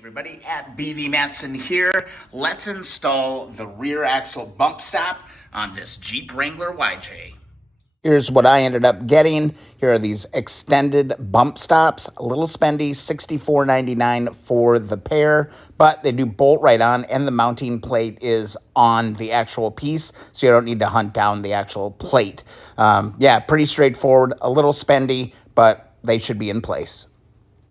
Everybody, at BV Matson here. Let's install the rear axle bump stop on this Jeep Wrangler YJ. Here's what I ended up getting. Here are these extended bump stops, a little spendy, $64.99 for the pair, but they do bolt right on, and the mounting plate is on the actual piece, so you don't need to hunt down the actual plate. Yeah, pretty straightforward, a little spendy, but they should be in place.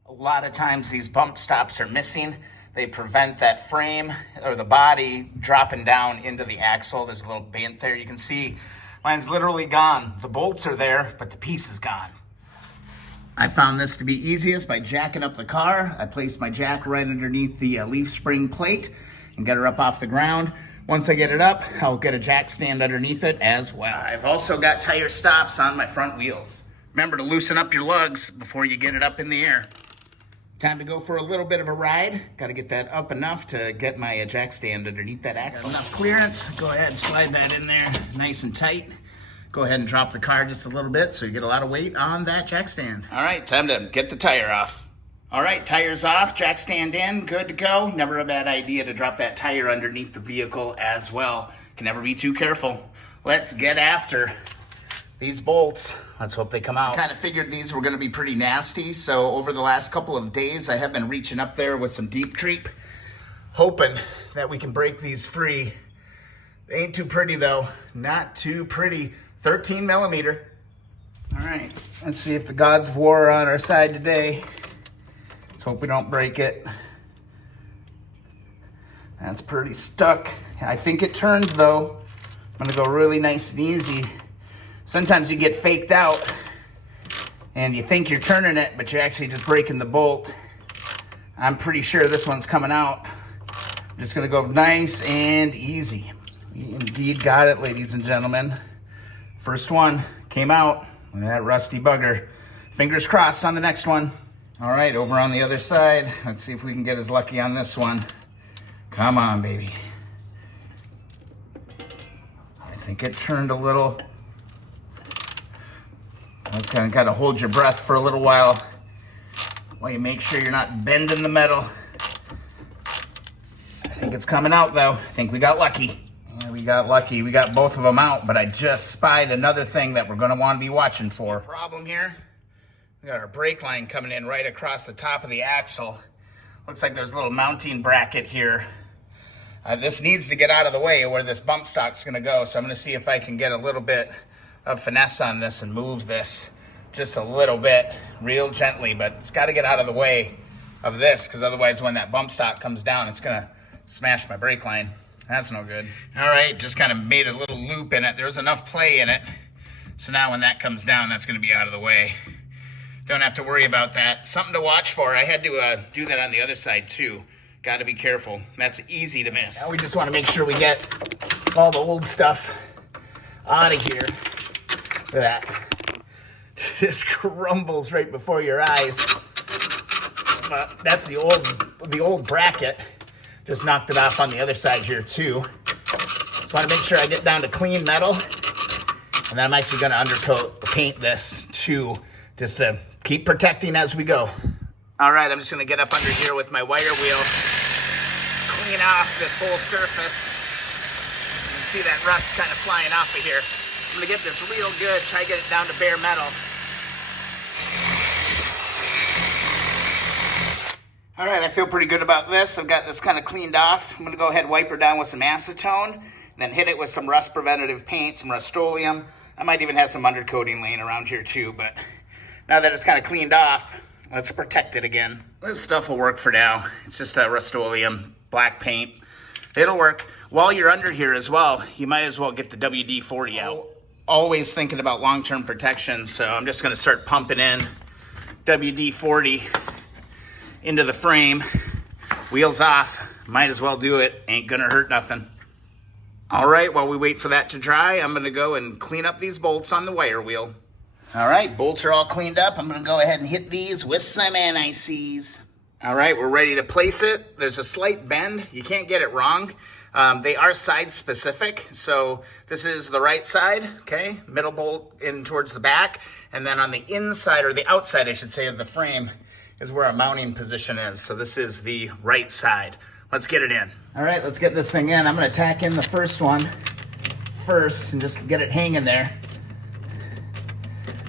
A lot of times these bump stops are missing. They prevent that frame or the body dropping down into the axle. There's a little bent there. You can see mine's literally gone. The bolts are there, but the piece is gone. I found this to be easiest by jacking up the car. I placed my jack right underneath the leaf spring plate and get her up off the ground. Once I get it up, I'll get a jack stand underneath it as well. I've also got tire stops on my front wheels. Remember to loosen up your lugs before you get it up in the air. Time to go for a little bit of a ride. Got to get that up enough to get my jack stand underneath that axle. Enough clearance. Go ahead and slide that in there nice and tight. Go ahead and drop the car just a little bit so you get a lot of weight on that jack stand. All right, time to get the tire off. All right, tires off, jack stand in, good to go. Never a bad idea to drop that tire underneath the vehicle as well. Can never be too careful. Let's get after these bolts. Let's hope they come out. I kind of figured these were going to be pretty nasty, so over the last couple of days, I have been reaching up there with some deep creep, hoping that we can break these free. They ain't too pretty though, not too pretty. 13 millimeter. All right, let's see if the gods of war are on our side today. Let's hope we don't break it. That's pretty stuck. I think it turned though. I'm gonna go really nice and easy. Sometimes you get faked out and you think you're turning it, but you're actually just breaking the bolt. I'm pretty sure this one's coming out. I'm just gonna go nice and easy. We indeed got it, ladies and gentlemen. First one came out with that rusty bugger. Fingers crossed on the next one. All right, over on the other side. Let's see if we can get as lucky on this one. Come on, baby. I think it turned a little. Just kind of got to hold your breath for a little while you make sure you're not bending the metal. I think it's coming out though. I think we got lucky. Yeah, we got lucky. We got both of them out, but I just spied another thing that we're going to want to be watching for. Problem here, we got our brake line coming in right across the top of the axle. Looks like there's a little mounting bracket here. This needs to get out of the way where this bump stock's going to go, so I'm going to see if I can get a little bit of finesse on this and move this just a little bit, real gently, but it's got to get out of the way of this because otherwise when that bump stock comes down, it's going to smash my brake line. That's no good. All right, just kind of made a little loop in it. There was enough play in it, so now when that comes down, that's going to be out of the way. Don't have to worry about that. Something to watch for. I had to do that on the other side too. Got to be careful. That's easy to miss. Now we just want to make sure we get all the old stuff out of here. Look at that. Just crumbles right before your eyes. That's the old bracket. Just knocked it off on the other side here too. Just want to make sure I get down to clean metal. And then I'm actually going to undercoat paint this too, just to keep protecting as we go. All right, I'm just going to get up under here with my wire wheel. Clean off this whole surface. You can see that rust kind of flying off of here. I'm gonna get this real good, try to get it down to bare metal. All right, I feel pretty good about this. I've got this kind of cleaned off. I'm gonna go ahead and wipe her down with some acetone, and then hit it with some rust preventative paint, some Rust-Oleum. I might even have some undercoating laying around here too, but now that it's kind of cleaned off, let's protect it again. This stuff will work for now. It's just a Rust-Oleum black paint. It'll work. While you're under here as well, you might as well get the WD-40 out. Always thinking about long-term protection, so I'm just going to start pumping in WD-40 into the frame. Wheels off. Might as well do it. Ain't going to hurt nothing. All right, while we wait for that to dry, I'm going to go and clean up these bolts on the wire wheel. All right, bolts are all cleaned up. I'm going to go ahead and hit these with some anti-seize. All right, we're ready to place it. There's a slight bend. You can't get it wrong. They are side specific. So this is the right side, okay? Middle bolt in towards the back. And then on the inside, or the outside, I should say, of the frame, is where our mounting position is. So this is the right side. Let's get it in. All right, let's get this thing in. I'm gonna tack in the first one first and just get it hanging there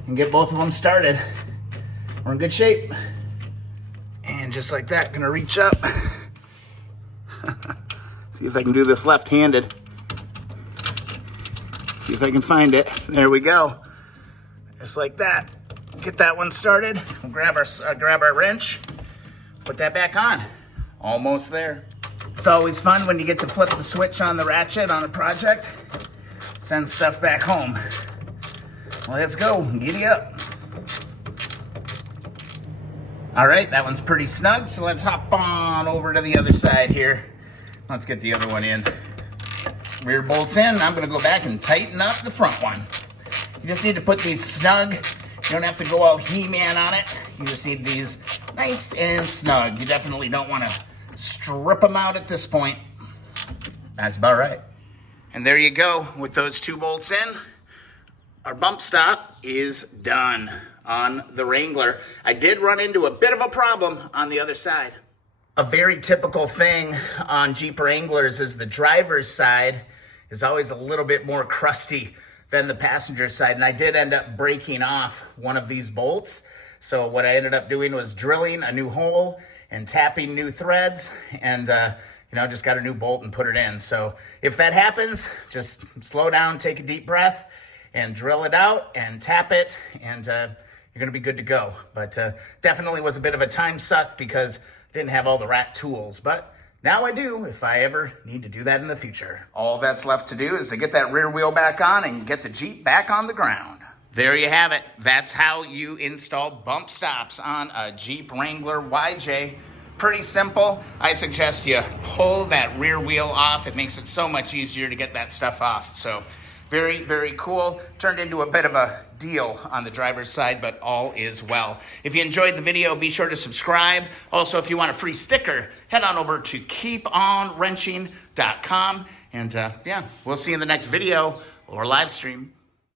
and get both of them started. We're in good shape. And just like that, gonna reach up. See if I can do this left-handed. See if I can find it. There we go. Just like that. Get that one started. We'll grab our wrench, put that back on. Almost there. It's always fun when you get to flip the switch on the ratchet on a project. Send stuff back home. Let's go, giddy up. All right, that one's pretty snug, so let's hop on over to the other side here. Let's get the other one in. Rear bolts in. I'm gonna go back and tighten up the front one. You just need to put these snug. You don't have to go all He-Man on it. You just need these nice and snug. You definitely don't wanna strip them out at this point. That's about right. And there you go. With those 2 bolts in, our bump stop is done on the Wrangler. I did run into a bit of a problem on the other side. A very typical thing on Jeep Wranglers is the driver's side is always a little bit more crusty than the passenger side. And I did end up breaking off one of these bolts. So what I ended up doing was drilling a new hole and tapping new threads and just got a new bolt and put it in. So if that happens, just slow down, take a deep breath and drill it out and tap it, and you're gonna be good to go. But definitely was a bit of a time suck because I didn't have all the right tools, but now I do if I ever need to do that in the future. All that's left to do is to get that rear wheel back on and get the Jeep back on the ground. There you have it. That's how you install bump stops on a Jeep Wrangler YJ. Pretty simple. I suggest you pull that rear wheel off. It makes it so much easier to get that stuff off. So very, very cool. Turned into a bit of a deal on the driver's side, but all is well. If you enjoyed the video, be sure to subscribe. Also, if you want a free sticker, head on over to keeponwrenching.com. And yeah, we'll see you in the next video or live stream.